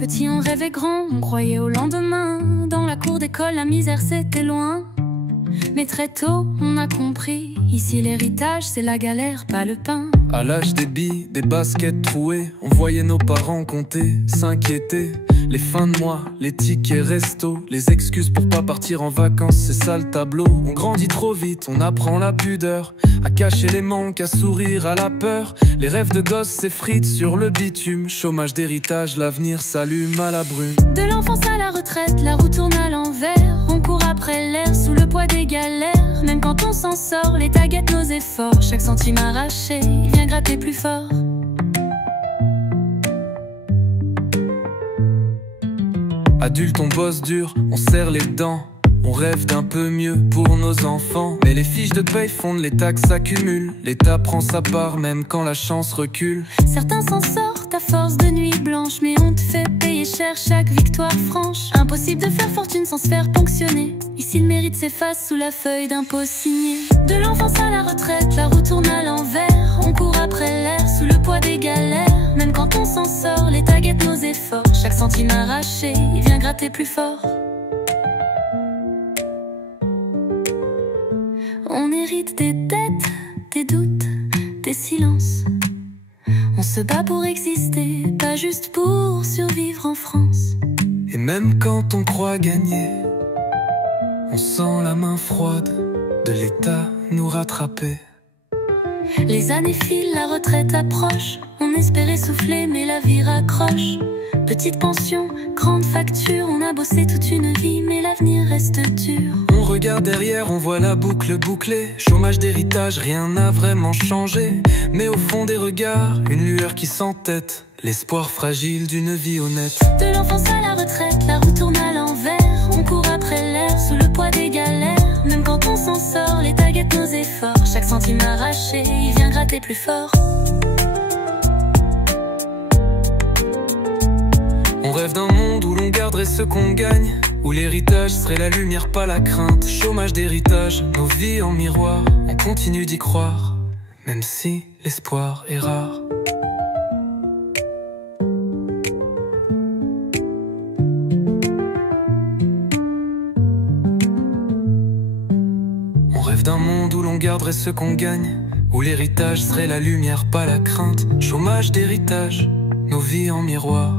Petit, on rêvait grand, on croyait au lendemain. Dans la cour d'école, la misère c'était loin. Mais très tôt, on a compris, ici l'héritage c'est la galère, pas le pain. À l'âge des billes, des baskets trouées, on voyait nos parents compter, s'inquiéter. Les fins de mois, les tickets resto, les excuses pour pas partir en vacances, c'est ça le tableau. On grandit trop vite, on apprend la pudeur, à cacher les manques, à sourire à la peur. Les rêves de gosse s'effritent sur le bitume, chômage d'héritage, l'avenir s'allume à la brume. De l'enfance à la retraite, la roue tourne à l'envers. On court après l'air sous le poids des galères. Même quand on s'en sort, l'État guette nos efforts. Chaque centime arraché vient gratter plus fort. Adulte, on bosse dur, on serre les dents. On rêve d'un peu mieux pour nos enfants. Mais les fiches de paye fondent, les taxes s'accumulent. L'État prend sa part même quand la chance recule. Certains s'en sortent à force de nuits blanches, mais on te fait payer cher chaque victoire franche. Impossible de faire fortune sans se faire ponctionner. Ici le mérite s'efface sous la feuille d'impôt signé. De l'enfance à la retraite, la roue tourne à l'envers. On court après l'air sous le poids des galères. Même quand on s'en sort, l'État guette nos efforts. Chaque centime arraché, il vient gratter plus fort. On hérite des dettes, des doutes, des silences. On se bat pour exister, pas juste pour survivre en France. Et même quand on croit gagner, on sent la main froide de l'État nous rattraper. Les années filent, la retraite approche. On espérait souffler mais la vie raccroche. Petite pension, grande facture. On a bossé toute une vie mais l'avenir reste dur. On regarde derrière, on voit la boucle bouclée. Chômage d'héritage, rien n'a vraiment changé. Mais au fond des regards, une lueur qui s'entête. L'espoir fragile d'une vie honnête. De l'enfance à la retraite, la roue tourne à l'envers. On court après l'air sous le poids des galères. Même quand on s'en sort, l'État guette nos efforts. Chaque centime arraché, il vient gratter plus fort. On rêve d'un monde où l'on garderait ce qu'on gagne, où l'héritage serait la lumière, pas la crainte. Chômage d'héritage, nos vies en miroir. On continue d'y croire, même si l'espoir est rare. On rêve d'un monde où l'on garderait ce qu'on gagne, où l'héritage serait la lumière, pas la crainte. Chômage d'héritage, nos vies en miroir.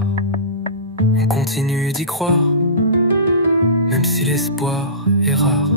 On continue d'y croire, même si l'espoir est rare.